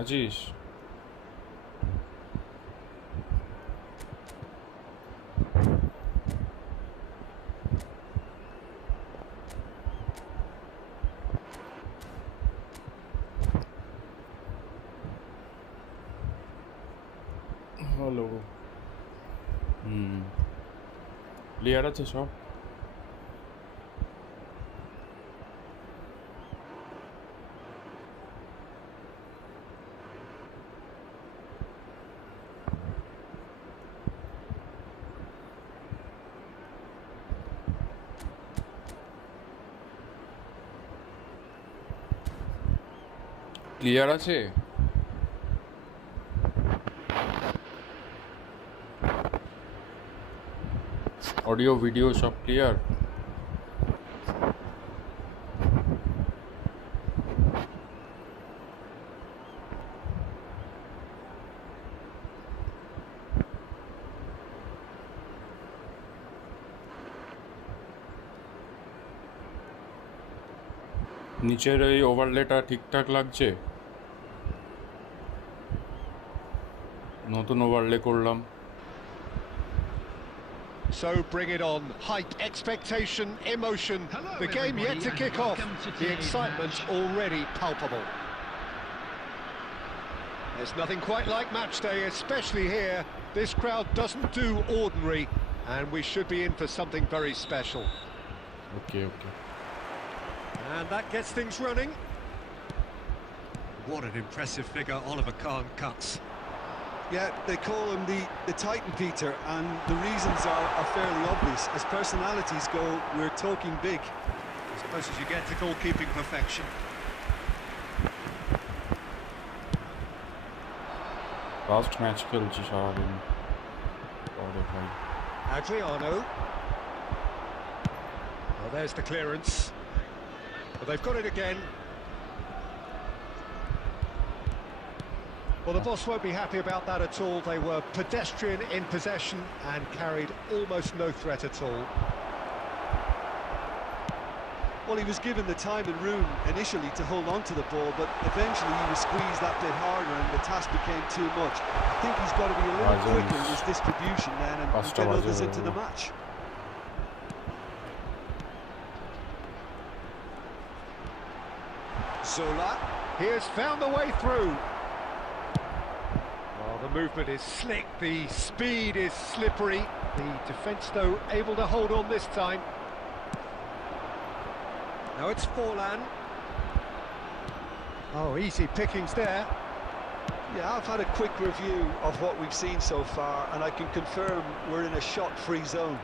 আছিস? Hello. Clear আছে সব? ক্লিয়ার আছে? অডিও ভিডিও সব ক্লিয়ার? নিচের এই ওভারলেটা ঠিকঠাক লাগছে? নতুন ওভারলে করলাম। So bring it on. Hype, expectation, emotion. The game yet to kick off. The excitement already palpable. There's nothing quite like match day, especially here. This crowd doesn't do ordinary, and we should be in for something very special. Okay. And that gets things running. What an impressive figure Oliver Kahn cuts. Yeah, they call him the Titan, Peter, and the reasons are fairly obvious. As personalities go, we're talking big. As close as you get to goalkeeping perfection. Last match খেলছি সারাদিন। Adriano. Well, there's the clearance. But they've got it again. Well, the boss won't be happy about that at all. They were pedestrian in possession and carried almost no threat at all. Well, he was given the time and room initially to hold on to the ball, but eventually he was squeezed that bit harder and the task became too much. I think he's got to be a little quicker in his distribution then and get others into the match. Zola, he has found the way through. The movement is slick, the speed is slippery. The defence, though, able to hold on this time. Now it's Forlan. Oh, easy pickings there. Yeah, I've had a quick review of what we've seen so far, and I can confirm we're in a shot-free zone.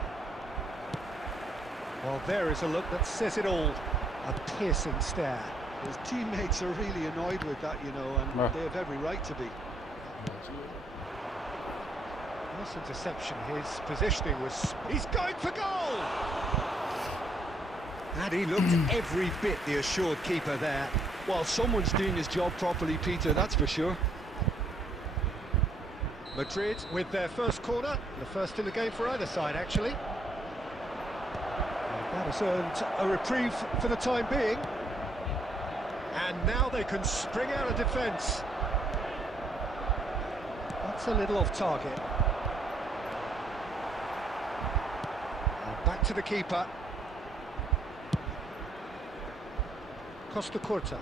Well, there is a look that says it all. A piercing stare. His teammates are really annoyed with that, you know, and they have every right to be. Nice interception. His positioning was... He's going for goal! And he looked every bit the assured keeper there. Well, someone's doing his job properly, Peter, that's for sure. Madrid with their first corner, the first in the game for either side, actually. And that has earned a reprieve for the time being. And now they can spring out of defence. That's a little off target. And back to the keeper. Costa Curta.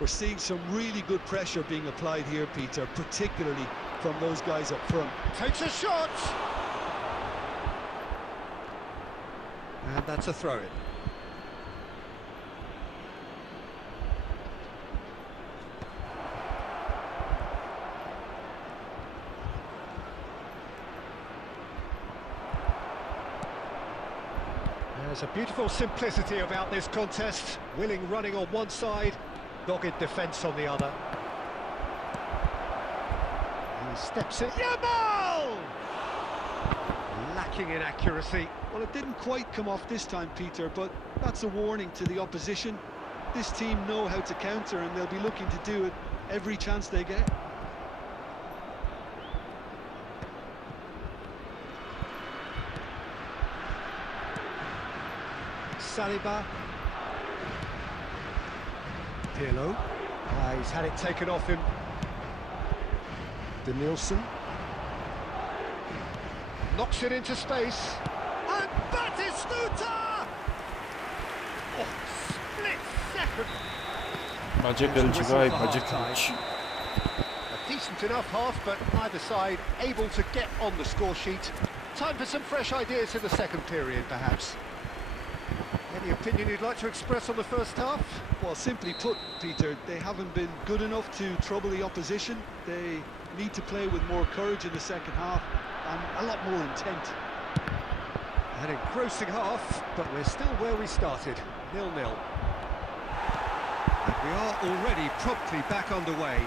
We're seeing some really good pressure being applied here, Peter, particularly from those guys up front. Takes a shot! And that's a throw-in. There's a beautiful simplicity about this contest. Willing running on one side, dogged defence on the other. He steps in. Yamal! Lacking in accuracy. Well, it didn't quite come off this time, Peter, but that's a warning to the opposition. This team know how to counter and they'll be looking to do it every chance they get. Saliba. Pirlo. He's had it taken off him. Danielson. Knocks it into space. And Batistuta! Oh, split second. বাজে খেলছি ভাই, বাজে খেলছি। A decent enough half, but neither side able to get on the score sheet. Time for some fresh ideas in the second period, perhaps. Any opinion you'd like to express on the first half? Well, simply put, Peter, they haven't been good enough to trouble the opposition. They need to play with more courage in the second half and a lot more intent. An engrossing half, but we're still where we started, 0-0. And we are already promptly back underway.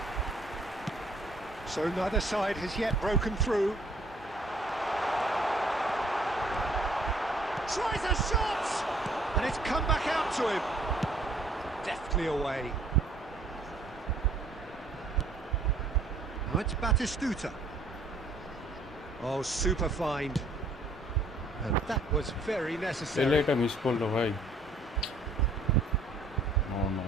So neither side has yet broken through. Tries a shot! And it's come back out to him. Deftly away. Now it's Batistuta. Oh, super find. And that was very necessary. Pele এটা miss করলো ভাই। No, no.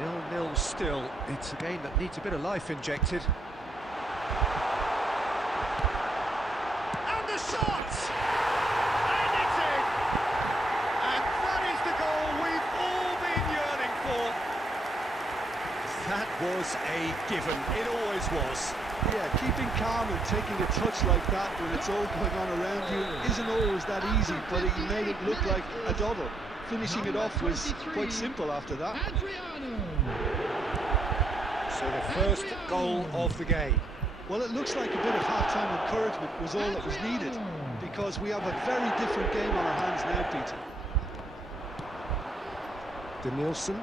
Nil-nil still. It's a game that needs a bit of life injected. And the shot! And it's in! And that is the goal we've all been yearning for. That was a given. It always was. Yeah, keeping calm and taking a touch like that when it's all going on around you isn't always that easy, but he made it look like a double. Finishing it off was quite simple after that. Adriano. So the first goal of the game. Well, it looks like a bit of half-time encouragement was all that was needed, because we have a very different game on our hands now, Peter. Danielson.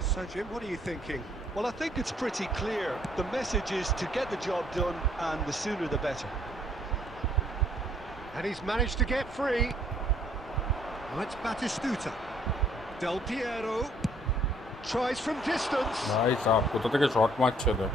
So, Jim, what are you thinking? Well, I think it's pretty clear. The message is to get the job done, and the sooner the better. And he's managed to get free. Now it's Batistuta. Del Piero. Tries from distance. ভাই সাপ কোথা থেকে shot মারছে তো।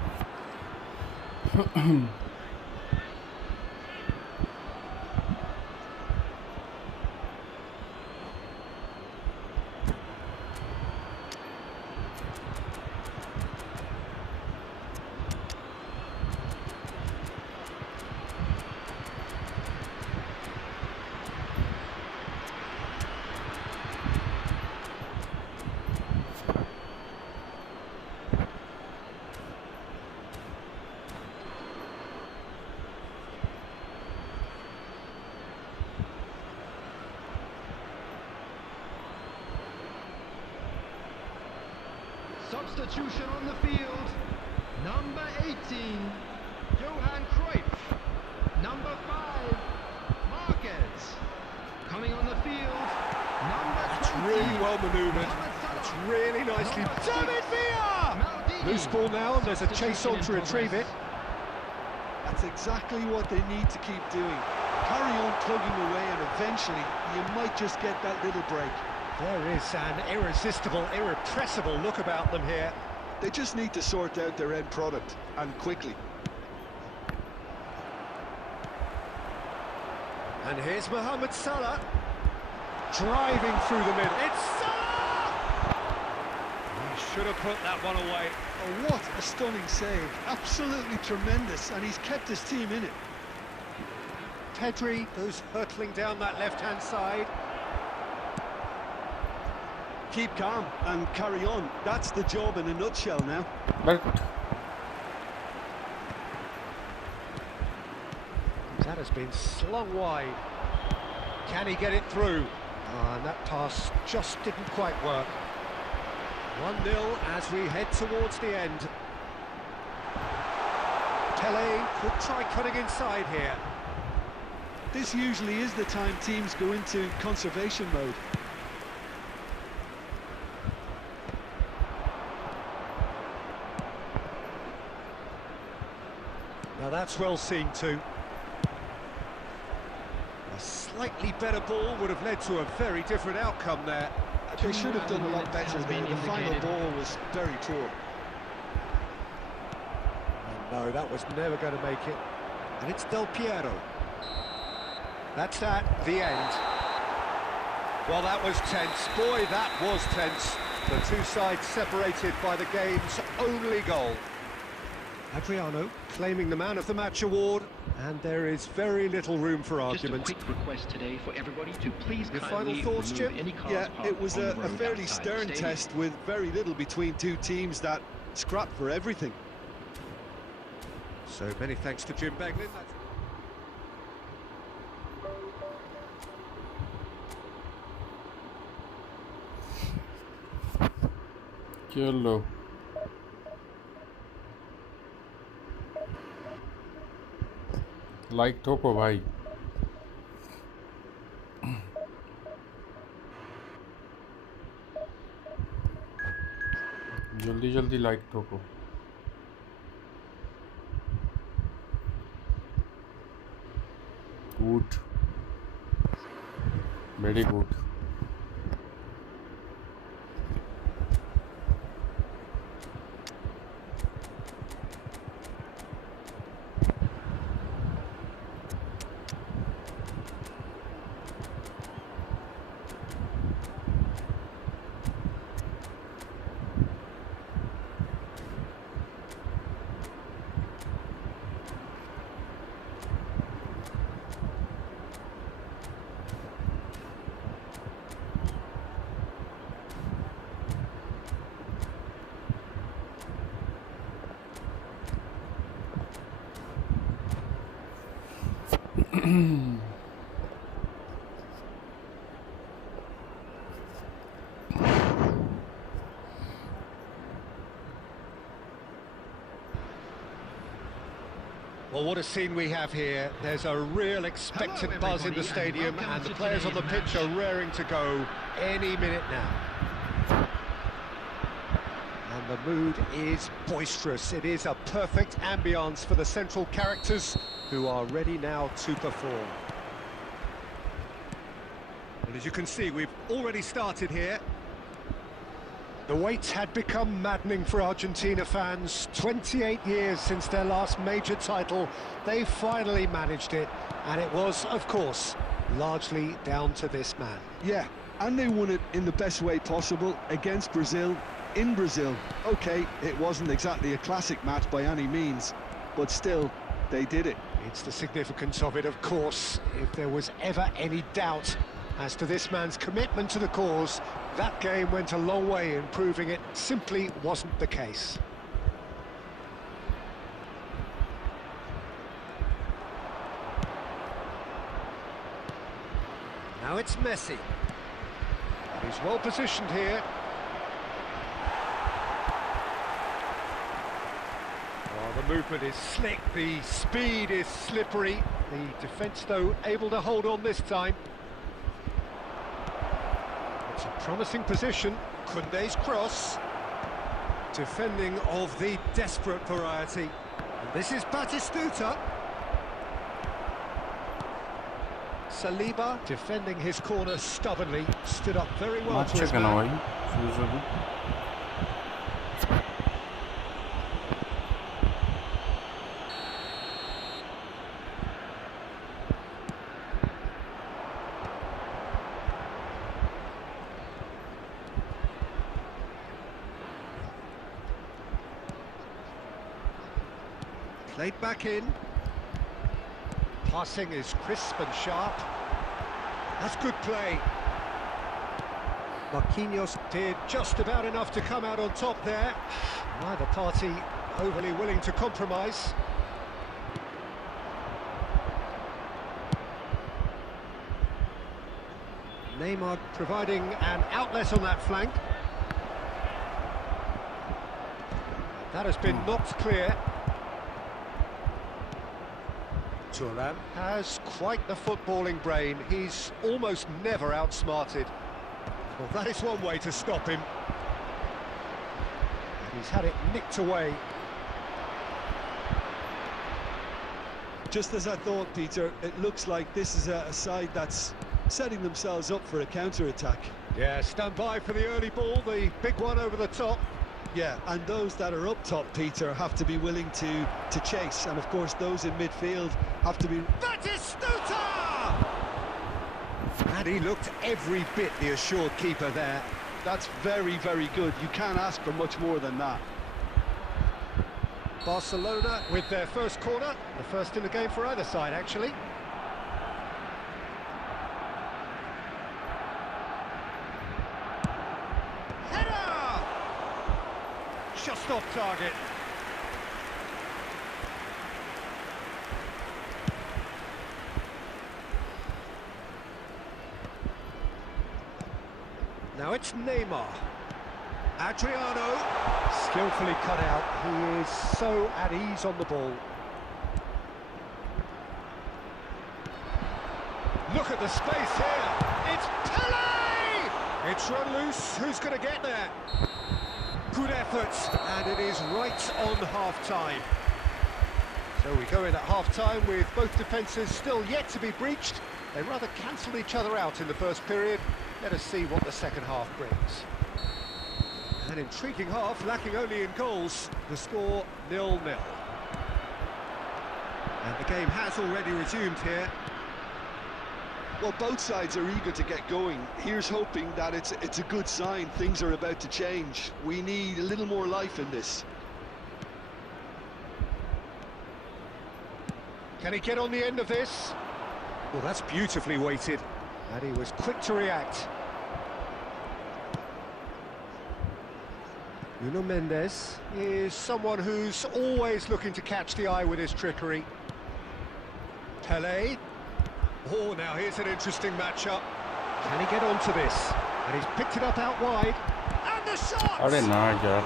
Substitution on the field. Number 18, Johan Cruyff. Number 5, Marquez. Coming on the field, number 20. It's really well manoeuvred. It's really nicely. David Villa! Loose ball now, and there's a chase on to retrieve it. That's exactly what they need to keep doing. Carry on plugging away, and eventually you might just get that little break. There is an irresistible, irrepressible look about them here. They just need to sort out their end product, and quickly. And here's Mohamed Salah. Driving through the middle. It's Salah! He should have put that one away. Oh, what a stunning save. Absolutely tremendous, and he's kept his team in it. Pedri goes hurtling down that left-hand side. Keep calm and carry on. That's the job in a nutshell now. But That has been slung wide. Can he get it through? And that pass just didn't quite work. 1-0 as we head towards the end. Pele could try cutting inside here. This usually is the time teams go into conservation mode. Now that's well seen too. A slightly better ball would have led to a very different outcome there. They should have done a lot better there. The final ball was very poor. And no, that was never going to make it. And it's Del Piero. That's at the end. Well, that was tense. Boy, that was tense. The two sides separated by the game's only goal. Adriano claiming the Man of the Match award, and there is very little room for argument. Just a quick request today for everybody to please Your kindly final thoughts, remove Jim? any cars Yeah, parked it was on the a road fairly outside the stern stadium. test with very little between two teams that scrapped for everything. So many thanks to Jim Beglin. चलो like ठोको भाई जल्दी जल्दी like ठोको good very good Well, what a scene we have here. There's a real expectant buzz in the stadium, and the players on the pitch are raring to go any minute now. And the mood is boisterous. It is a perfect ambience for the central characters who are ready now to perform. And as you can see, we've already started here. The wait had become maddening for Argentina fans. 28 years since their last major title. They finally managed it, and it was, of course, largely down to this man. Yeah, and they won it in the best way possible against Brazil, in Brazil. Okay, it wasn't exactly a classic match by any means, but still, they did it. It's the significance of it, of course. If there was ever any doubt as to this man's commitment to the cause, that game went a long way in proving it simply wasn't the case. Now it's Messi. He's well positioned here. Oh, the movement is slick, the speed is slippery. The defence, though, able to hold on this time. It's a promising position. Koundé's cross. Defending of the desperate variety. And this is Batistuta. Saliba defending his corner stubbornly. Stood up very well to his man. Played back in. Passing is crisp and sharp. That's good play. Marquinhos did just about enough to come out on top there. Neither party overly willing to compromise. Neymar providing an outlet on that flank. That has been knocked clear. Thuram has quite the footballing brain. He's almost never outsmarted. Well, that is one way to stop him. And he's had it nicked away. Just as I thought, Peter, it looks like this is a side that's setting themselves up for a counter-attack. Yeah, stand by for the early ball, the big one over the top. Yeah, and those that are up top, Peter, have to be willing to chase, and of course those in midfield have to be... Batistuta! And he looked every bit the assured keeper there. That's very, very good. You can't ask for much more than that. Barcelona with their first corner, the first in the game for either side, actually. Header! Just off target. Now it's Neymar. Adriano, skillfully cut out. He is so at ease on the ball. Look at the space here. It's Pele! It's run loose. Who's going to get there? Good effort, and it is right on half-time. So we go in at half-time with both defences still yet to be breached. They rather cancelled each other out in the first period. Let us see what the second half brings. An intriguing half, lacking only in goals. The score 0-0. And the game has already resumed here. Well, both sides are eager to get going. Here's hoping that it's a good sign. Things are about to change. We need a little more life in this. Can he get on the end of this? Well, that's beautifully weighted. And he was quick to react. Nuno Mendes is someone who's always looking to catch the eye with his trickery. Pele. Oh, now here's an interesting matchup. Can he get onto this? And he's picked it up out wide. And the shot! अरे ना यार.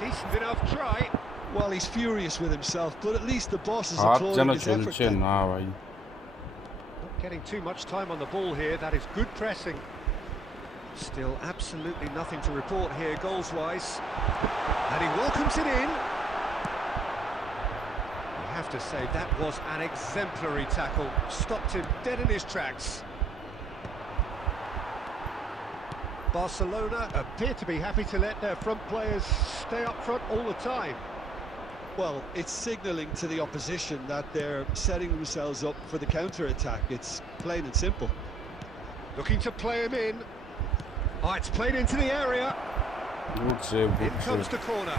Decent enough try. Well, he's furious with himself, but at least the boss is हाथ applauding चलो his effort. चलचे ना भाई. Not getting too much time on the ball here. That is good pressing. Still absolutely nothing to report here goals-wise. And he welcomes it in. You have to say that was an exemplary tackle. Stopped him dead in his tracks. Barcelona appear to be happy to let their front players stay up front all the time. Well, it's signalling to the opposition that they're setting themselves up for the counter-attack. It's plain and simple. Looking to play him in. Oh, it's played into the area. Good save, In good comes save. the corner.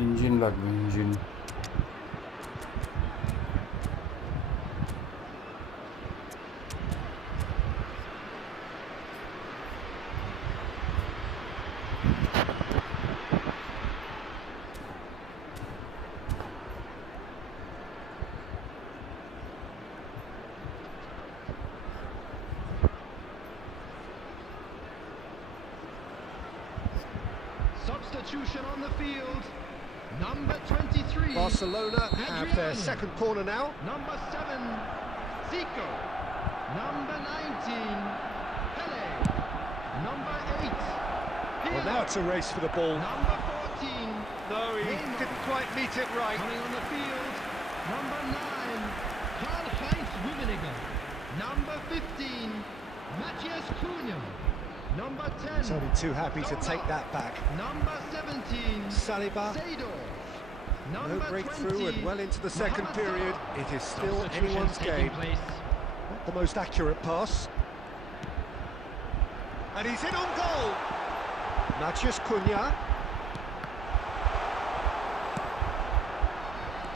Engine लग गई engine. Substitution on the field. Number 23. Barcelona have their Adriano. second corner now. Number 7, Zico. Number 19, Pele. Number 8, Well, now it's a race for the ball. Number 14, No, he Neymar. didn't quite meet it right. Coming on the field, number 9, Karl-Heinz Rummenigge. Number 15, Matthias Cunha. Number 10, He's only too happy to take that back. Number 17, Saliba, Seydorf. no Number breakthrough 20, and well into the second Mohamed period. Salah. It is still Substitutions anyone's taking game. place. Not the most accurate pass. And he's in on goal. Matthias Cunha.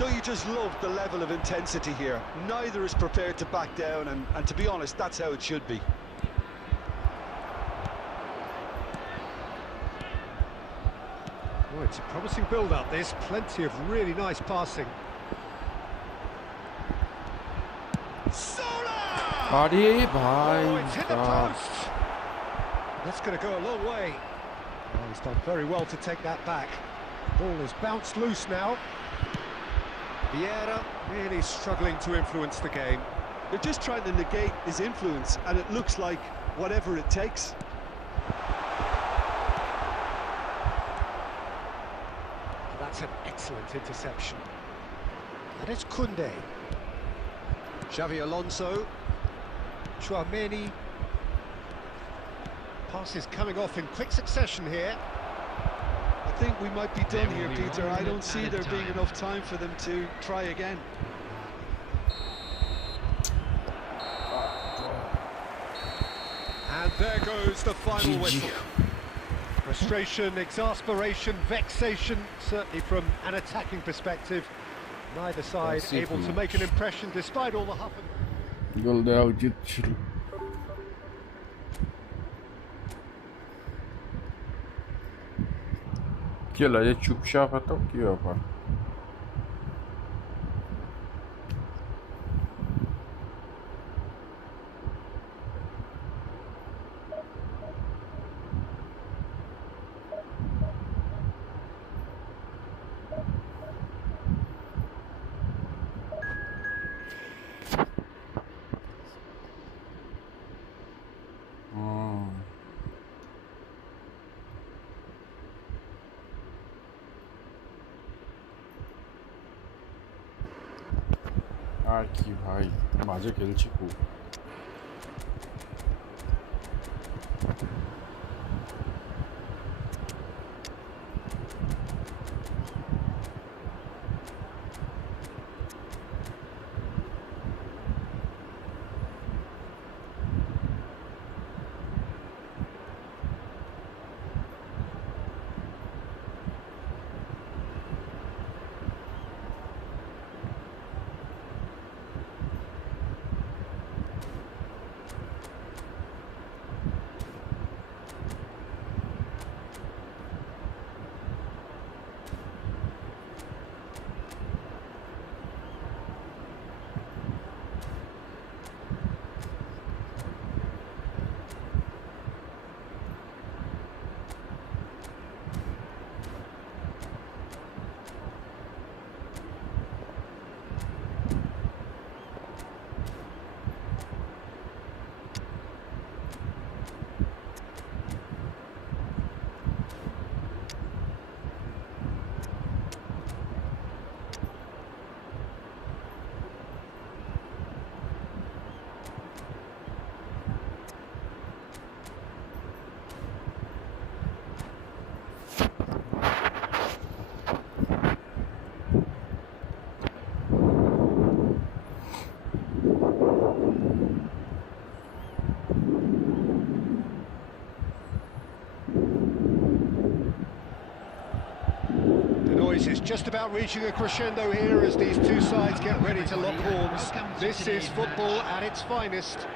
Don't you just love the level of intensity here? Neither is prepared to back down, and to be honest, that's how it should be. Oh, it's a promising build-up, this. Plenty of really nice passing. Sola! अरे Oh, भाई it's hit the साहब. post. That's going to go a long way. Oh, he's done very well to take that back. Ball is bounced loose now. Vieira really struggling to influence the game. They're just trying to negate his influence, and it looks like whatever it takes. That's an excellent interception. And it's Koundé. Xavi Alonso. Chouameni. Passes coming off in quick succession here. I think we might be done here, Peter. I don't see there being enough time for them to try again. And there goes the final whistle. Frustration, exasperation, vexation, certainly from an attacking perspective. Neither side able to make an impression despite all the huff and... Gol de auditor. Chela e ciuccia fatto io qua. की भाई माझे खेळची खूप Is just about reaching a crescendo here as these two sides get ready to lock horns. This is football at its finest.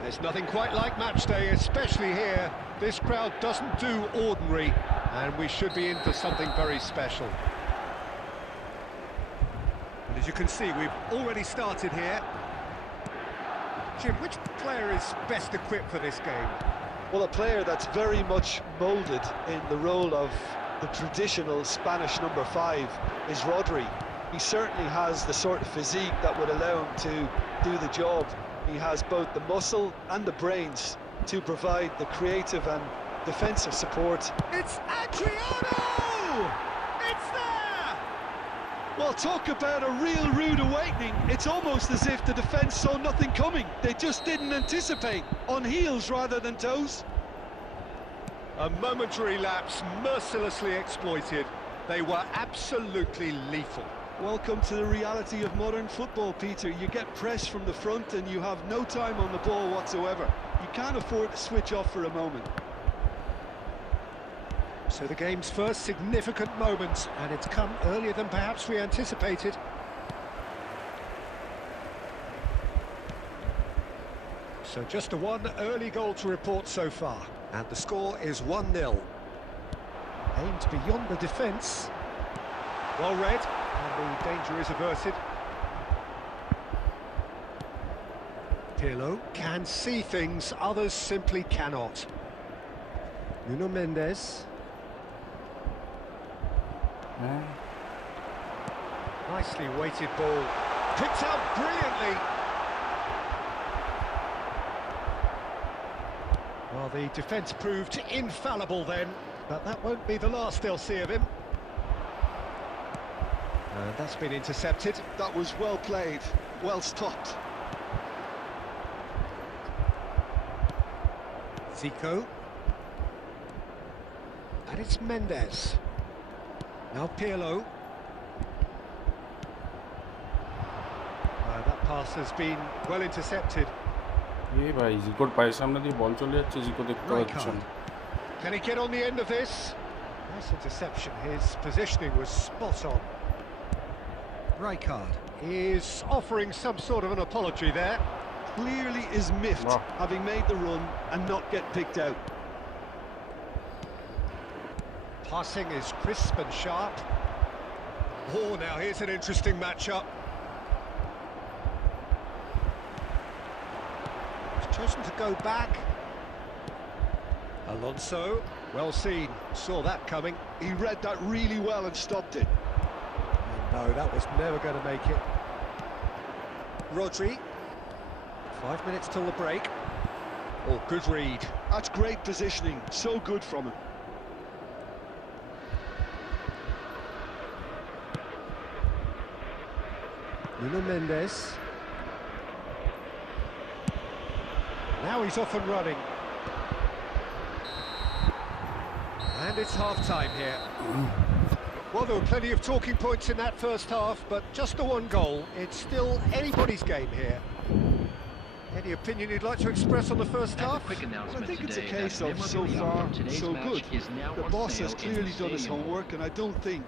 There's nothing quite like match day, especially here. This crowd doesn't do ordinary, and we should be in for something very special. And as you can see, we've already started here. Jim, which player is best equipped for this game? Well, a player that's very much moulded in the role of the traditional Spanish number 5 is Rodri. He certainly has the sort of physique that would allow him to do the job. He has both the muscle and the brains to provide the creative and defensive support. It's Adriano! It's there! Well, talk about a real rude awakening. It's almost as if the defence saw nothing coming. They just didn't anticipate, on heels rather than toes. A momentary lapse, mercilessly exploited. They were absolutely lethal. Welcome to the reality of modern football, Peter. You get pressed from the front and you have no time on the ball whatsoever. You can't afford to switch off for a moment. So the game's first significant moment, and it's come earlier than perhaps we anticipated. So just a one early goal to report so far. And the score is 1-0. Aimed beyond the defence. Well read, and the danger is averted. Pirlo can see things, others simply cannot. Nuno Mendes. Nicely weighted ball. Picked out brilliantly. Well, the defence proved infallible then, but that won't be the last they'll see of him. And that's been intercepted. That was well played, well stopped. Zico. And it's Mendes. Now Pirlo. That pass has been well intercepted. ये भाई जिकोर पाए सामने দিয়ে বল চলে যাচ্ছে জিকো দেখতে পাচ্ছেন Can he get on the end of this? Nice interception. His positioning was spot on. Rijkaard is offering some sort of an apology there. Clearly is miffed, Wow. having made the run and not get picked out. Passing is crisp and sharp. Oh, now here's an interesting matchup. He's chosen to go back. Alonso, well seen, saw that coming. He read that really well and stopped it. No, that was never going to make it. Rodri. 5 minutes till the break. Oh, good read. That's great positioning, so good from him. Nuno Mendes. Now he's off and running. And it's half-time here. Well, there were plenty of talking points in that first half, but just the one goal. It's still anybody's game here. Any opinion you'd like to express on the first As a half? quick Well, announcement I think it's a today case that of so memorabilia far, from today's so match good. is now The on boss sale has in clearly the done his stadium. homework, and I don't think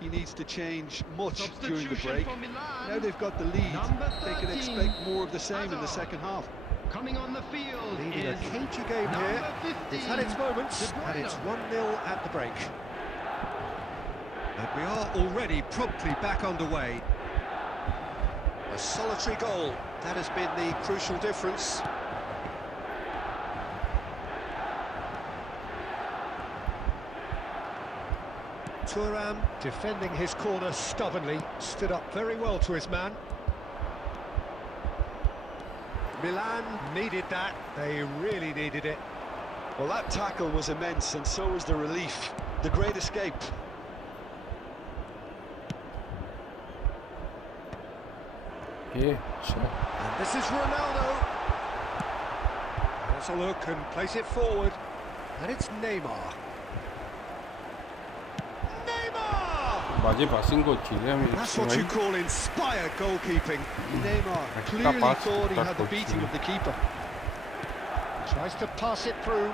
he needs to change much during the break. For Milan, Now they've got the lead, number they can 13, expect more of the same in the Hazard. second half. coming on the field Leading a is cagey game here. number 15, It's had its moments, De Bruyne. and it's 1-0 at the break. And we are already promptly back underway. A solitary goal, that has been the crucial difference. Thuram defending his corner stubbornly, stood up very well to his man. Milan needed that, they really needed it. Well, that tackle was immense, and so was the relief. The great escape. ये अच्छा And this is Ronaldo. Has a look and place it forward. And it's Neymar. Neymar! বাজে passing করছিল আমি That's what you call inspired goalkeeping. Neymar Extra clearly pass, thought he that had the was beating true. of the keeper. Tries to pass it through.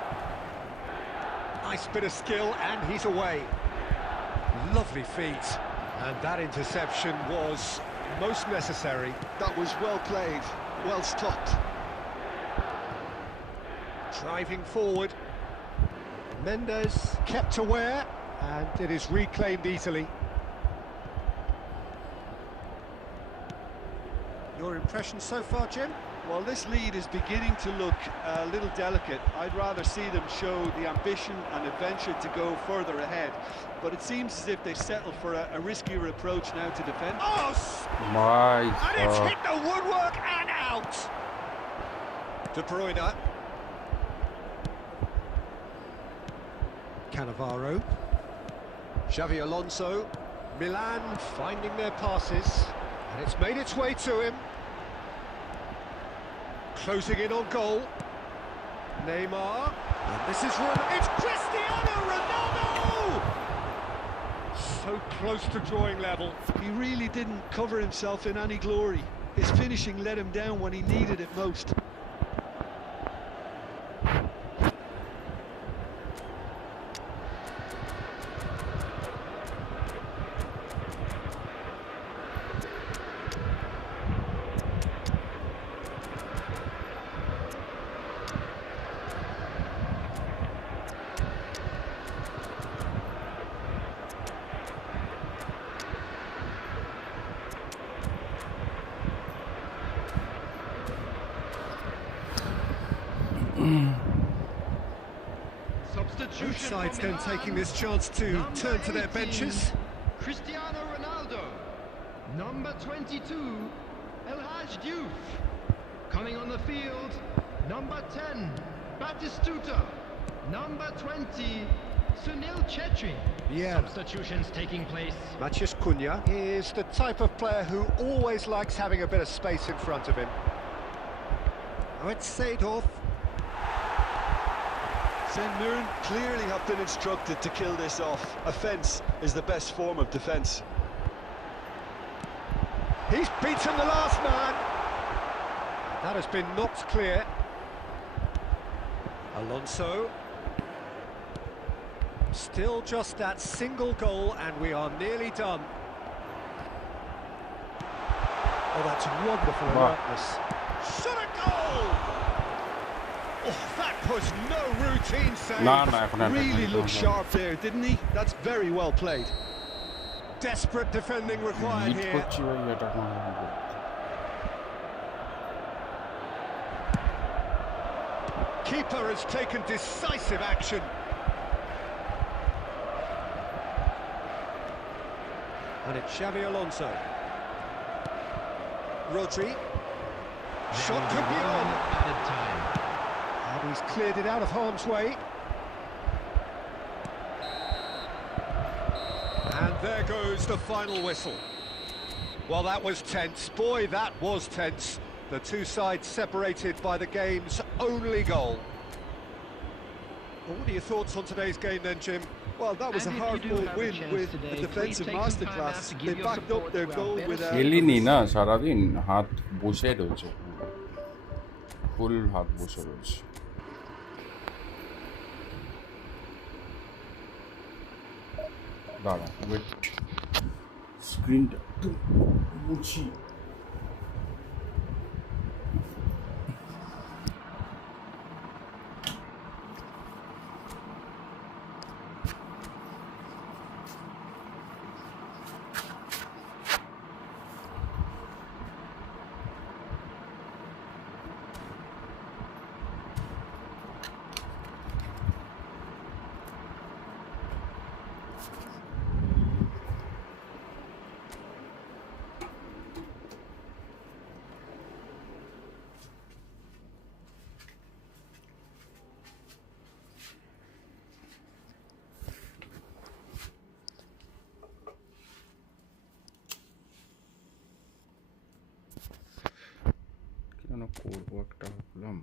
Nice bit of skill, and he's away. Lovely feet. And that interception was most necessary. That was well played, well stopped. Driving forward. Mendes kept aware, and it is reclaimed easily. Your impression so far, Jim? Well, this lead is beginning to look a little delicate. I'd rather see them show the ambition and adventure to go further ahead. But it seems as if they settle for a riskier approach now to defend. Oh, my and it's hit the woodwork and out! De Bruyne. Cannavaro. Xavi Alonso. Milan finding their passes. And it's made its way to him. Closing in on goal. Neymar. And this is it's Cristiano Ronaldo! So close to drawing level. He really didn't cover himself in any glory. His finishing let him down when he needed it most. Substitution Both sides for then Milan. taking this chance to Number turn to their 18, benches. Cristiano Ronaldo. Number 22, El Haj Diouf. Coming on the field, number 10, Batistuta. Number 20, Sunil Chetri. Yeah. Substitutions taking place. Matías Cunha is the type of player who always likes having a bit of space in front of him. Now it's Seedorf. St Mirren clearly have been instructed to kill this off. Offence is the best form of defence. He's beaten the last man. That has been knocked clear. Alonso. Still just that single goal and we are nearly done. Oh, that's wonderful alertness. Shot a goal! Oh, that was no routine save. Really looked sharp there, didn't he? That's very well played. Desperate defending required here. Keeper has taken decisive action. And it's Xavi Alonso. Rodri. Shot could be on. Added time. And he's cleared it out of harm's way. And there goes the final whistle. Well, that was tense. Boy, that was tense. The two sides separated by the game's only goal. Well, what are your thoughts on today's game then, Jim? Well, that was a hard-fought win with a defensive masterclass. They backed up their goal with a... খেলিনি না সারাদিন হাত বসে রয়েছে ফুল হাত বসে রয়েছে দাঁড়া wait স্ক্রিনটা একটু মুছি করবো একটা ভাবলাম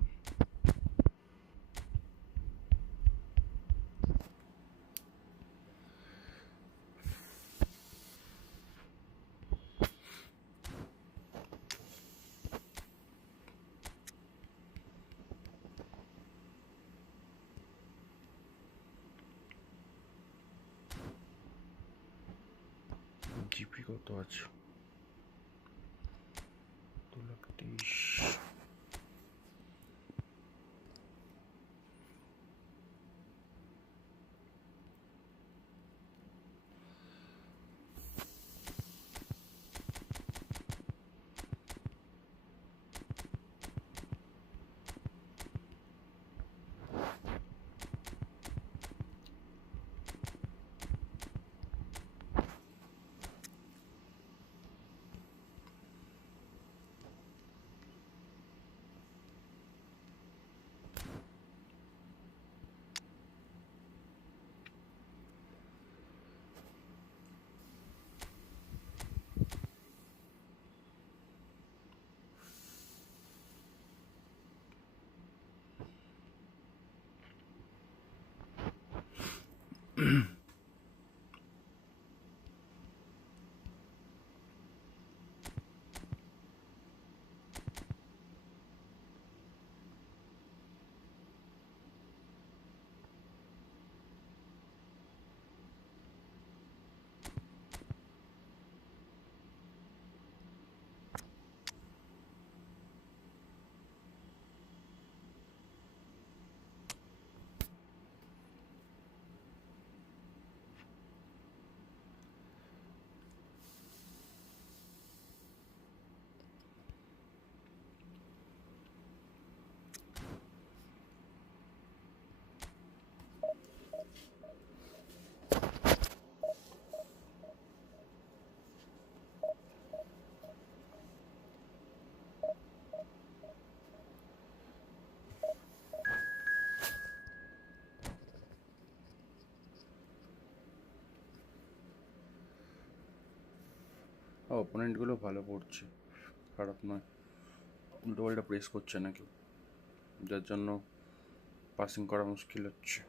জিপি কত আছে 2,23,000 অপোনেন্টগুলো ভালো পড়ছে, খারাপ নয়। উল্টো পাল্টা প্রেস করছে না কেউ, যার জন্য পাসিং করা মুশকিল হচ্ছে।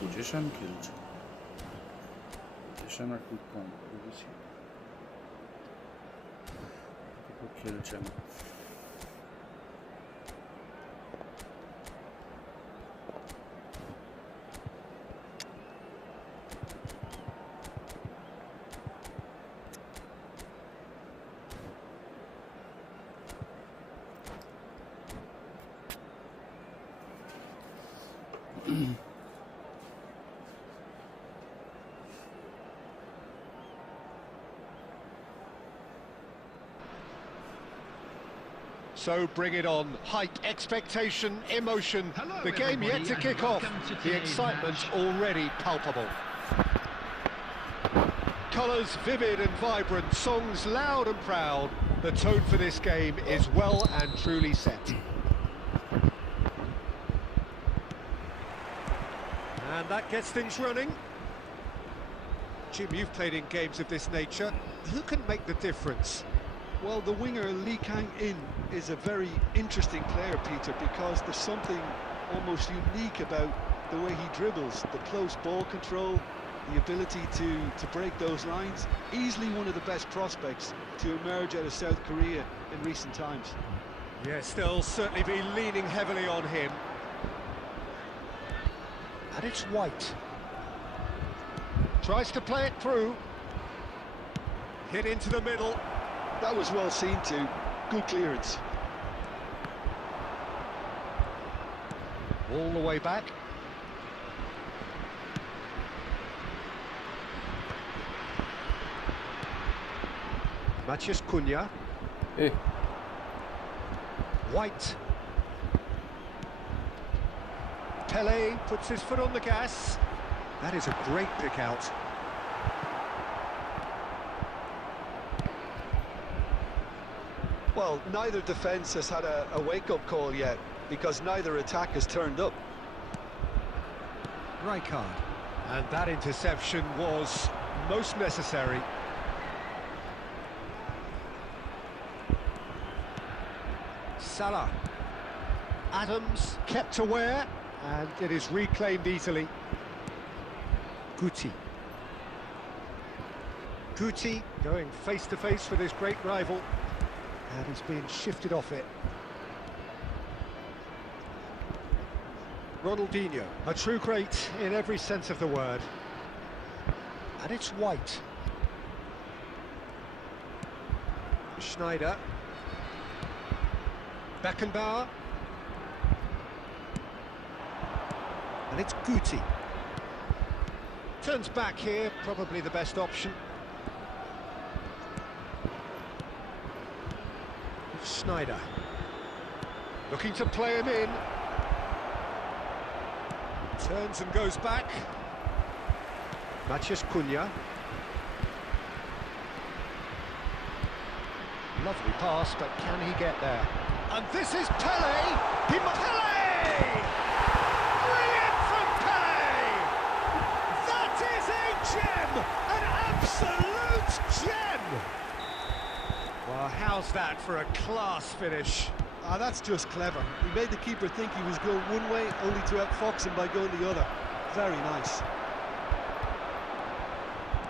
পজিশন খেলছে, পজিশন আর খুব কম বেশি খেলছে না। So bring it on. Hype, expectation, emotion. Hello, The game yet everybody, to and kick off. welcome to The today's excitement match. already palpable. Colours vivid and vibrant, songs loud and proud. The tone for this game is well and truly set. And that gets things running. Jim, you've played in games of this nature. Who can make the difference? Well, the winger Lee Kang-in is a very interesting player, Peter, because there's something almost unique about the way he dribbles, the close ball control, the ability to break those lines. Easily one of the best prospects to emerge out of South Korea in recent times. Yes, they'll certainly be leaning heavily on him. And it's White. Tries to play it through. Hit into the middle. That was well seen too. Good clearance. All the way back. Maciej Cunha. Hey. White. Pele puts his foot on the gas. That is a great pick out. Well, neither defence has had a wake-up call yet, because neither attack has turned up. Rijkaard. And that interception was most necessary. Salah. Adams kept aware, and it is reclaimed easily. Guti. Guti going face-to-face with his great rival, and he's being shifted off it. Ronaldinho, a true great in every sense of the word. And it's White. Schneider. Beckenbauer. And it's Guti. Turns back here, probably the best option. Schneider. Looking to play him in. Turns and goes back. Maciej Cunha. Lovely pass, but can he get there? And this is Pele! Pele! Brilliant from Pele! That is a gem! An absolute gem! Well, how's that for a class finish? Ah, that's just clever. He made the keeper think he was going one way, only to outfox him by going the other. Very nice.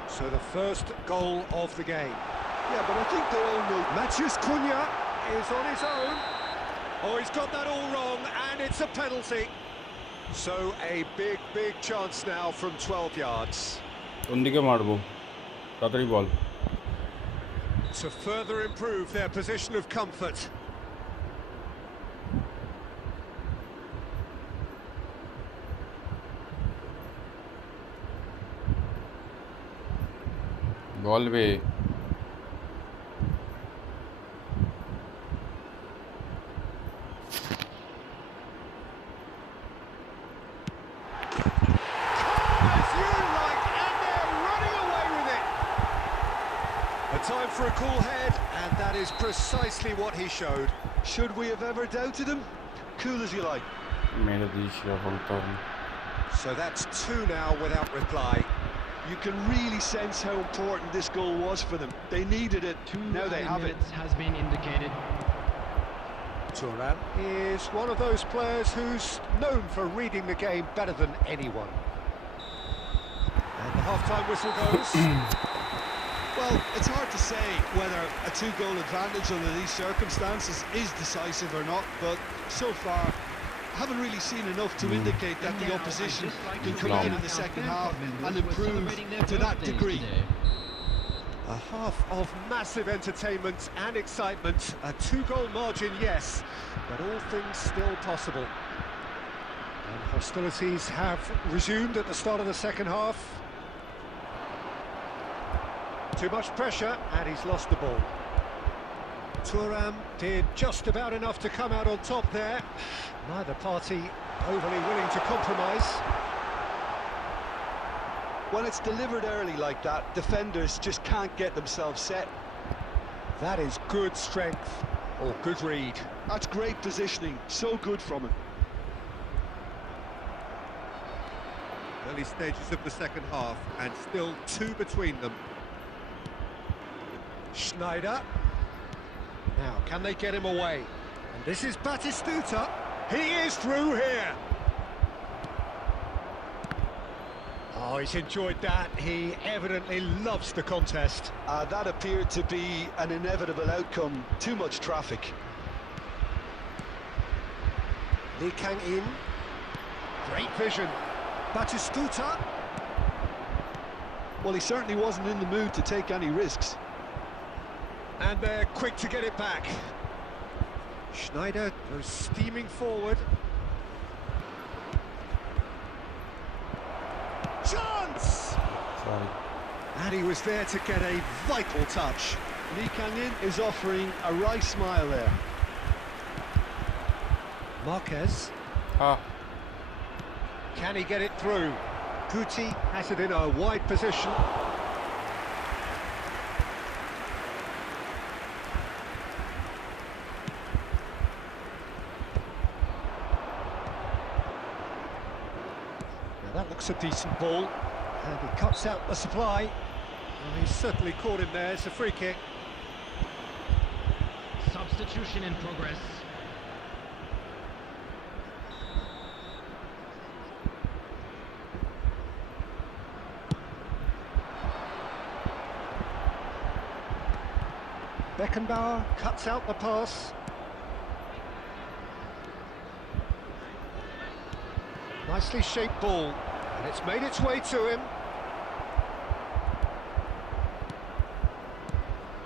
So the first goal of the game. Yeah, but I think they all know. Maciej Cunha is on his own. Oh, he's got that all wrong, and it's a penalty. So a big, big chance now from 12 yards. কোনদিকে মারবো? তাড়াতাড়ি বল। To further improve their position of comfort. বল বে। Time for a cool head, and that is precisely what he showed. Should we have ever doubted him? Cool as you like. मेरे दिश या बोलता हूँ. So that's 2 now without reply. You can really sense how important this goal was for them. They needed it. Now they have it. Has been indicated. Thuram is one of those players who's known for reading the game better than anyone. And the half-time whistle goes. Well, it's hard to say whether a 2-goal advantage under these circumstances is decisive or not, but so far I haven't really seen enough to indicate that the opposition can come in the second half and improve to that degree. A half of massive entertainment and excitement. A 2-goal margin, yes, but all things still possible. And hostilities have resumed at the start of the second half. Too much pressure, and he's lost the ball. Thuram did just about enough to come out on top there. Neither party overly willing to compromise. When it's delivered early like that, defenders just can't get themselves set. That is good strength, or good read. That's great positioning, so good from him. Early stages of the second half, and still 2 between them. Schneider. Now, can they get him away? And this is Batistuta. He is through here. Oh, he's enjoyed that. He evidently loves the contest. That appeared to be an inevitable outcome. Too much traffic. Lee Kang-in. Great vision. Batistuta. Well, he certainly wasn't in the mood to take any risks. And they're quick to get it back. Schneider goes steaming forward. Chance! Sorry. And he was there to get a vital touch. Lee Kang-in is offering a wry smile there. Marquez. Ah, Can he get it through? Guti has it in a wide position. That looks a decent ball, and he cuts out the supply. Well, he's certainly caught him there. It's a free kick. Substitution in progress. Beckenbauer cuts out the pass. Nicely shaped ball, and it's made its way to him.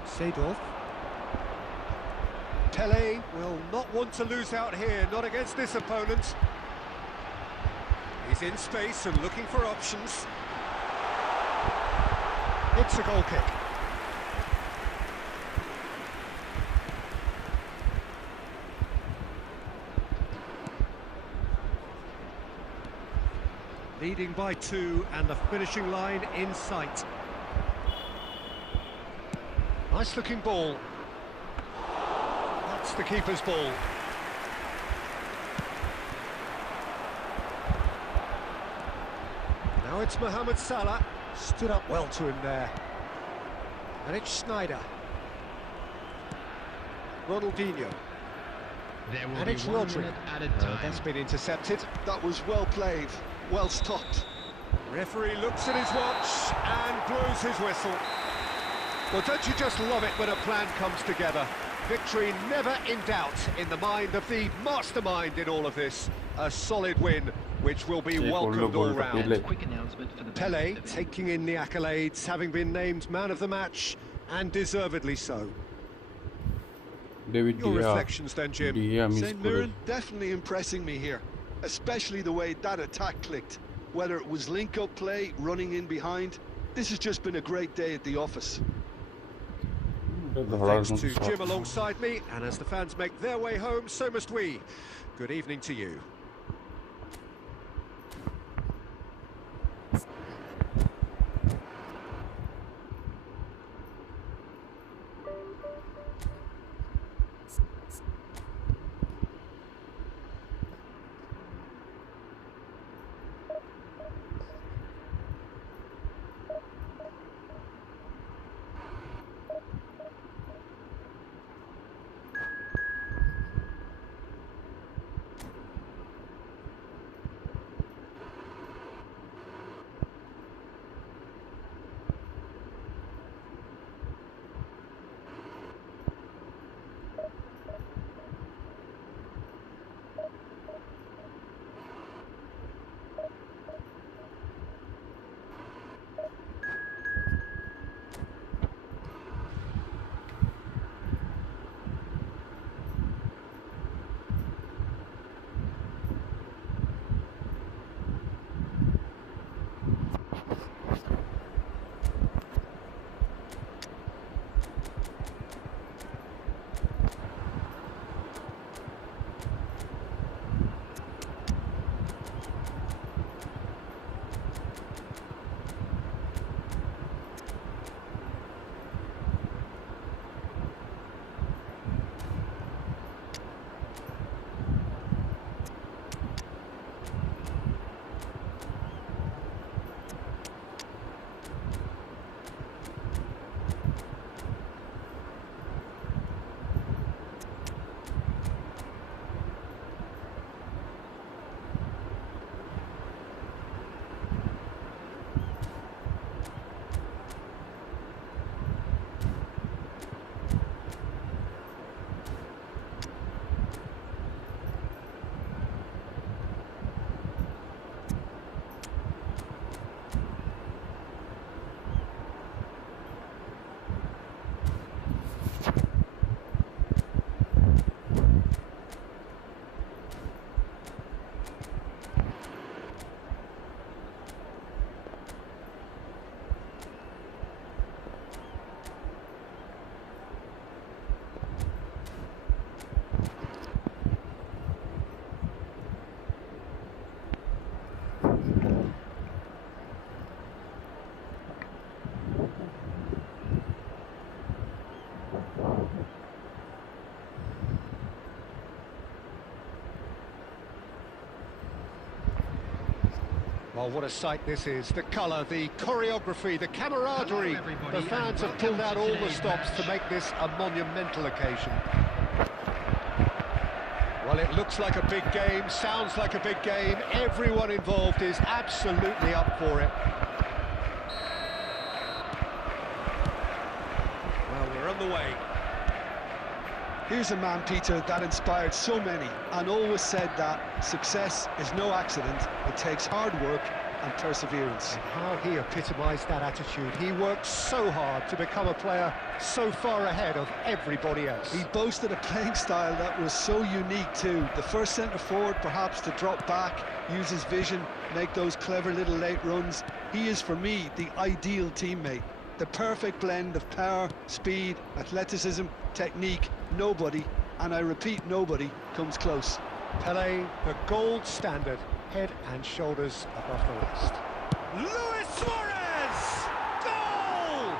Seedorf. Pele will not want to lose out here, not against this opponent. He's in space and looking for options. It's a goal kick. Leading by 2 and the finishing line in sight. Nice looking ball. That's the keeper's ball. Now it's Mohamed Salah. Stood up well to him there. And it's Schneider. Ronaldinho. There will And be it's 1 Rodri. minute at a time. That's been intercepted. That was well played, well stopped. Referee looks at his watch and blows his whistle. Well, don't you just love it when a plan comes together? Victory never in doubt in the mind of the mastermind in all of this. A solid win, which will be welcomed all round. Quick announcement for the Pele benefit of taking in the accolades, having been named man of the match, and deservedly so. David Your Dia. reflections then, Jim. Dia miss St. Mirren definitely impressing me here, especially the way that attack clicked. Whether it was link-up play, running in behind, this has just been a great day at the office. Thanks to Jim alongside me, and as the fans make their way home, so must we. Good evening to you. Well, what a sight this is. The colour, the choreography, the camaraderie. Hello, everybody, The fans and have pulled out welcome to all the today's stops to make this a monumental occasion. Well, it looks like a big game, sounds like a big game. Everyone involved is absolutely up for it. Well, we're on the way. Here's a man, Peter, that inspired so many and always said that success is no accident. It takes hard work and perseverance. How he epitomised that attitude. He worked so hard to become a player so far ahead of everybody else. He boasted a playing style that was so unique too. The first centre-forward perhaps to drop back, use his vision, make those clever little late runs. He is, for me, the ideal teammate. The perfect blend of power, speed, athleticism, technique. Nobody, and I repeat, nobody, comes close. Pele, the gold standard, head and shoulders above the rest. Luis Suarez! Goal!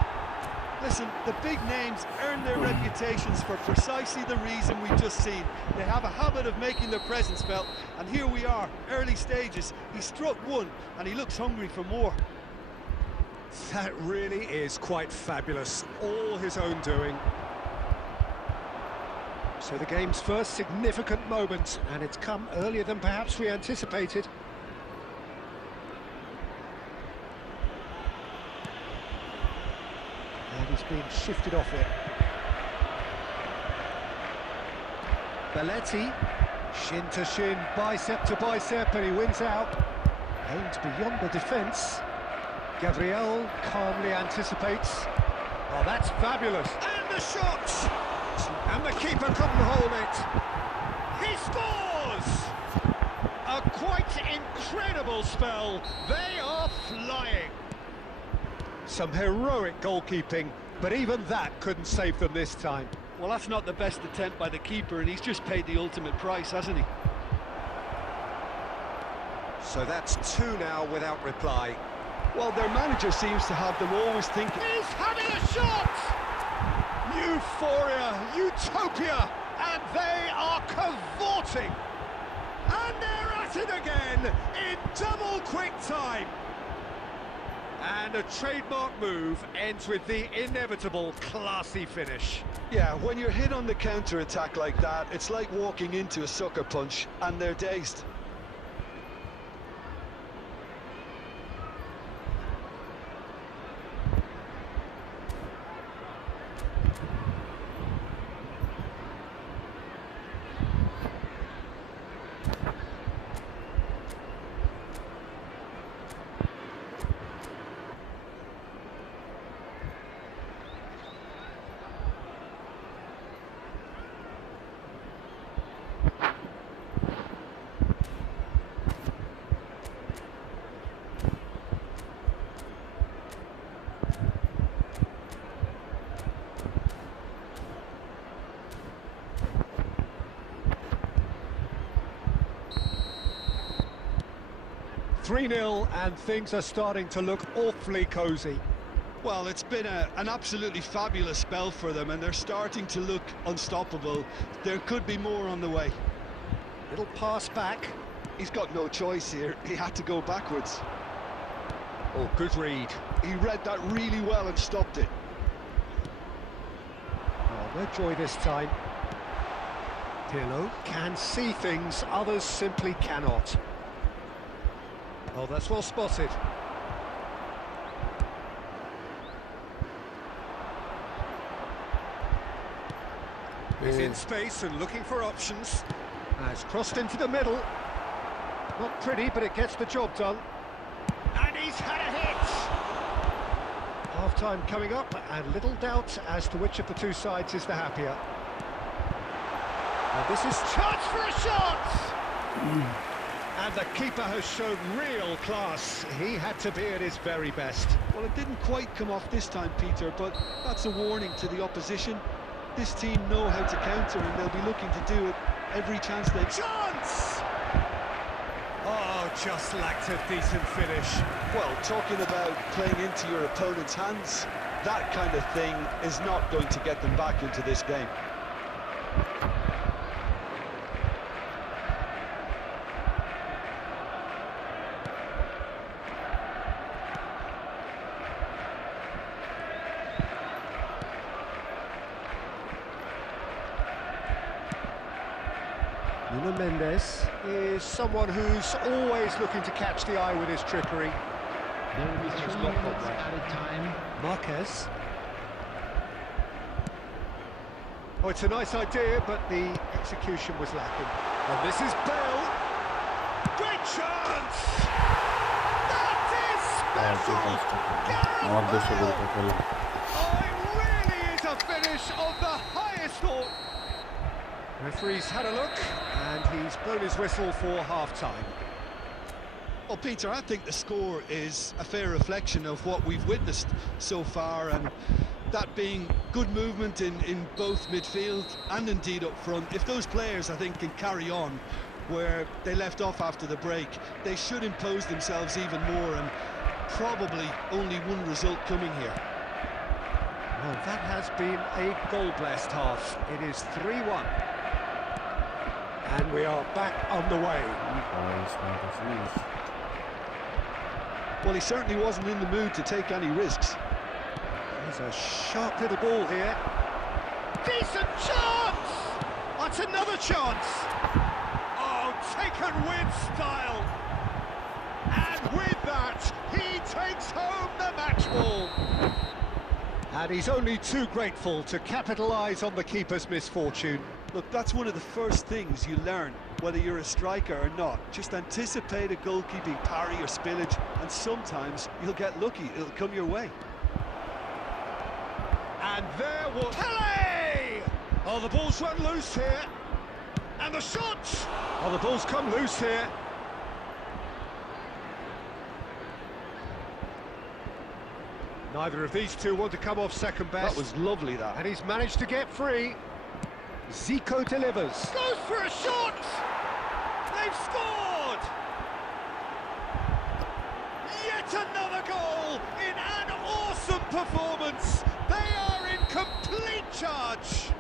Listen, the big names earn their reputations for precisely the reason we've just seen. They have a habit of making their presence felt, and here we are, early stages. He struck one, and he looks hungry for more. That really is quite fabulous, all his own doing. So the game's first significant moment, and it's come earlier than perhaps we anticipated. And he's been shifted off it. Belletti, shin to shin, bicep to bicep, and he wins out. Aimed beyond the defence. Gabriel calmly anticipates. Oh, that's fabulous. And the shot! And the keeper couldn't hold it. He scores! A quite incredible spell. They are flying. Some heroic goalkeeping, but even that couldn't save them this time. Well, that's not the best attempt by the keeper, and he's just paid the ultimate price, hasn't he? So that's two now without reply. Well, their manager seems to have them always thinking. He's having a shot! Euphoria, utopia, and they are cavorting. And they're at it again in double quick time. And a trademark move ends with the inevitable classy finish. Yeah, when you're hit on the counter-attack like that, it's like walking into a sucker punch, and they're dazed. .3-0 and things are starting to look awfully cosy. Well, it's been an absolutely fabulous spell for them, and they're starting to look unstoppable. There could be more on the way. Little pass back. He's got no choice here. He had to go backwards. Oh, good read. He read that really well and stopped it. Oh, no joy this time. Pirlo can see things others simply cannot. Oh, that's well spotted. He's in space and looking for options. Has crossed into the middle. Not pretty, but it gets the job done. And he's had a hit! Half-time coming up, and little doubt as to which of the two sides is the happier. And this is chance for a shot! And the keeper has shown real class. He had to be at his very best. Well, it didn't quite come off this time, Peter, but that's a warning to the opposition. This team know how to counter, and they'll be looking to do it every chance they... Chance! Oh, just lacked a decent finish. Well, talking about playing into your opponent's hands, that kind of thing is not going to get them back into this game. Nuno Mendes is someone who's always looking to catch the eye with his trickery. There will be 3 It's not minutes gone well. added time. Marquez. Oh, it's a nice idea, but the execution was lacking. And this is Bale. Great chance! That is special! আমার দেশে বলতে খেলে Oh, it really is a finish of the highest order. Referee's had a look, and he's blown his whistle for half-time. Well, Peter, I think the score is a fair reflection of what we've witnessed so far, and that being good movement in both midfield and indeed up front. If those players, I think, can carry on where they left off after the break, they should impose themselves even more, and probably only one result coming here. Well, that has been a goal-blessed half. It is 3-1. And we are back on the way. Well, he certainly wasn't in the mood to take any risks. There's a sharp little ball here. Decent chance! That's another chance! Oh, taken with style! And with that, he takes home the match ball! And he's only too grateful to capitalise on the keeper's misfortune. Look, that's one of the first things you learn, whether you're a striker or not. Just anticipate a goalkeeping parry or spillage, and sometimes you'll get lucky, it'll come your way. And there was Pele! Oh, the ball's run loose here. And the shot! Oh, the ball's come loose here. Neither of these two want to come off second best. That was lovely, that. And he's managed to get free. Zico delivers. Goes for a shot! They've scored! Yet another goal in an awesome performance. They are in complete charge.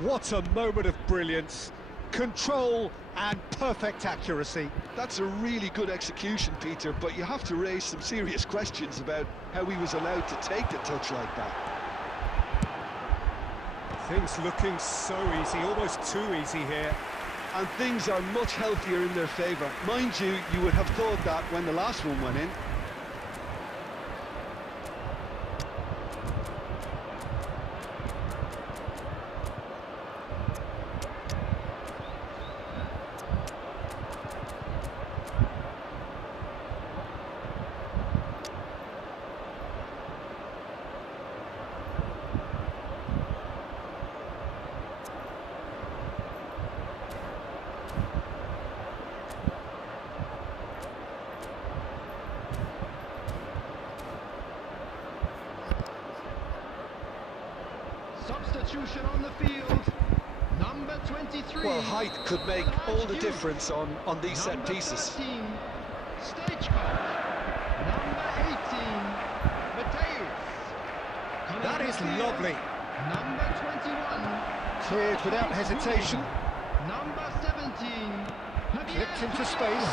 What a moment of brilliance. Control and perfect accuracy. That's a really good execution, Peter, but you have to raise some serious questions about how he was allowed to take the touch like that. Things looking so easy, almost too easy here. And things are much healthier in their favour. Mind you, you would have thought that when the last one went in. Substitution on the field. Number 23. Well, height could make all the difference on these set pieces. Number 13, Stagecoach. Number 18, Mateus. That is lovely. Number 21. Cleared without hesitation. Number 17. Flipped into space.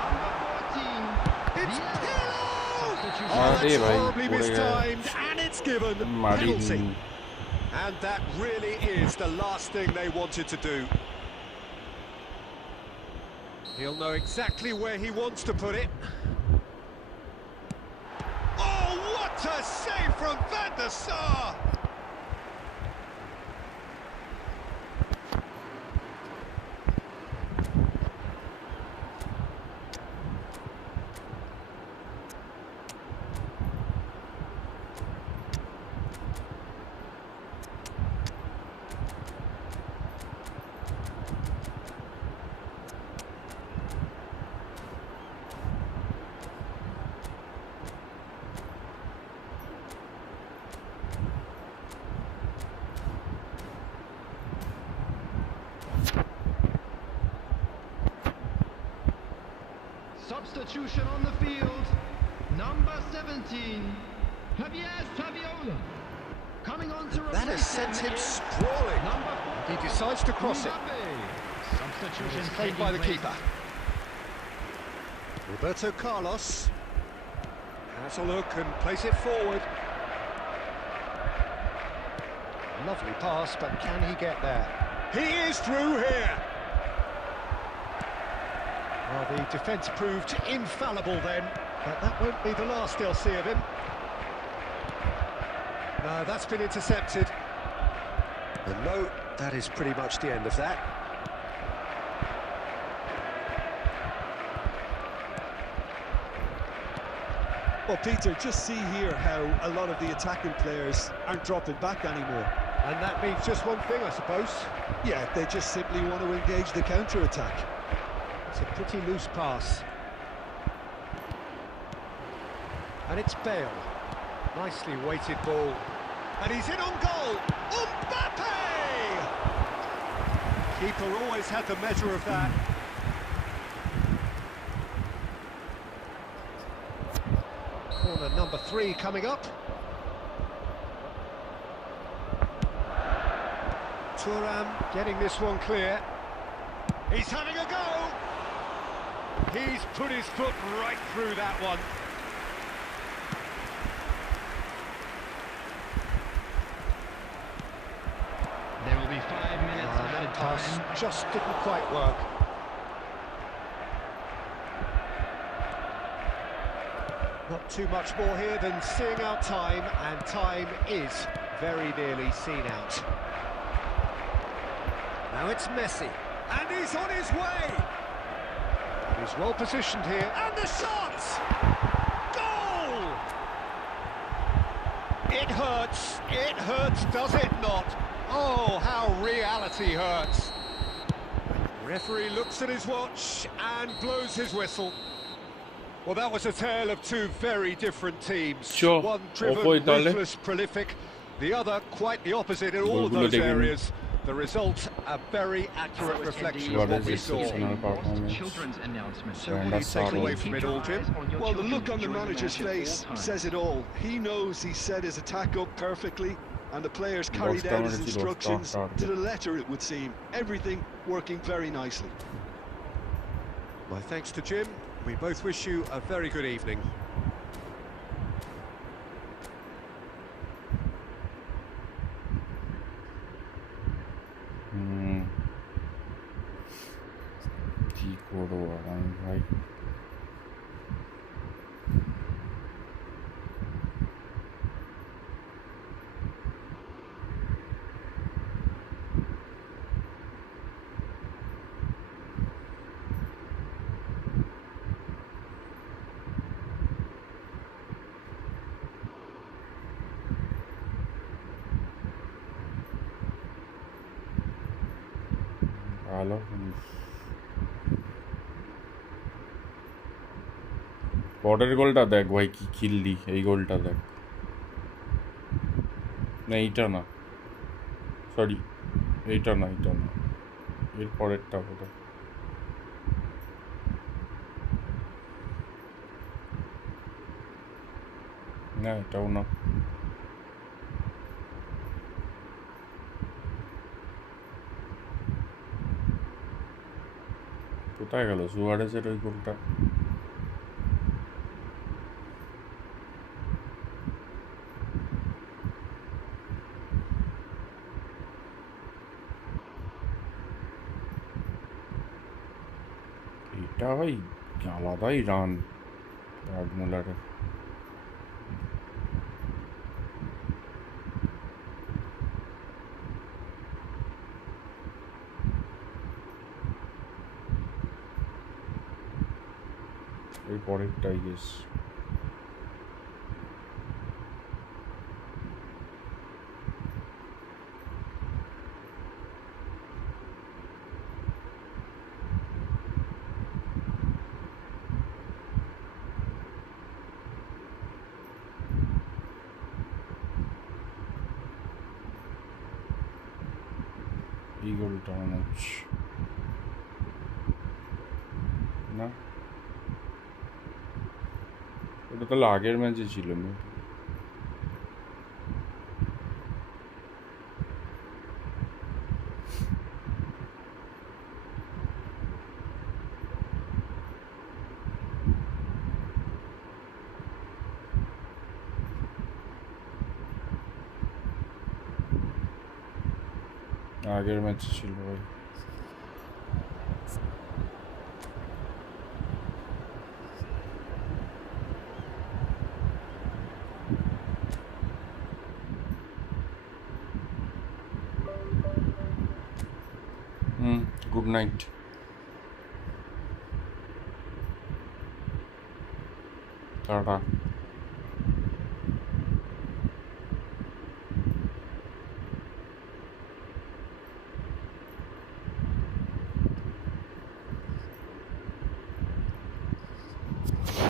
Number 14. It's Pele! Substitution. Oh, that's bhai, horribly pure mistimed, and it's given penalty. মারি And that really is the last thing they wanted to do. He'll know exactly where he wants to put it. Oh, what a save from Van der Sar! Substitution on the field. Number 17, Javier Saviola. Coming on to That has sent him sprawling. Number 4. He decides to cross it. Substitution It's played by the taking place. keeper. Roberto Carlos has a look and plays it forward. Lovely pass, but can he get there? He is through here. Well, the defence proved infallible then, but that won't be the last they'll see of him. No, that's been intercepted. And no, that is pretty much the end of that. Well, Peter, just see here how a lot of the attacking players aren't dropping back anymore. And that means just one thing, I suppose. Yeah, they just simply want to engage the counter-attack. It's a pretty loose pass. And it's Bale. Nicely weighted ball. And he's in on goal. Unbeaten! Keeper always had the measure of that. Corner number 3 coming up. Thuram getting this one clear. He's having a go. He's put his foot right through that one. There will be 5 minutes added That pass time. just didn't quite work. Not too much more here than seeing out time, and time is very nearly seen out. Now it's Messi, and he's on his way! And he's well positioned here, and the shot! Goal! It hurts, does it not? Oh, how reality hurts. Referee looks at his watch and blows his whistle. Well, that was a tale of two very different teams. Sure. One driven, ruthless, prolific, the other quite the opposite in all of those areas. The result, a very accurate reflection of what we saw. Children's announcement. So what do you take away from it all, Jim? Well, the look on the manager's face says it all. He knows he set his attack up perfectly, and the players carried out his instructions to the letter, it would seem. Everything working very nicely. My thanks to Jim. We both wish you a very good evening. কি করবো আর আমি ভাই ভালো পরের গোলটা দেখ ভাই কি খিল্লি এই গোলটা দেখ না এইটা না সরি এইটা না এর পরেরটা বোধ না এটাও না কোথায় গেল সুয়ারেজের ওই গোলটা এটা ভাই আলাদাই রান মুলারের এই পরেরটাই গেস এই গোলটা মনে হচ্ছে না ওটা তাহলে আগের ম্যাচে ছিল না আগের ম্যাচে ছিল ভাই। Good night. টাটা।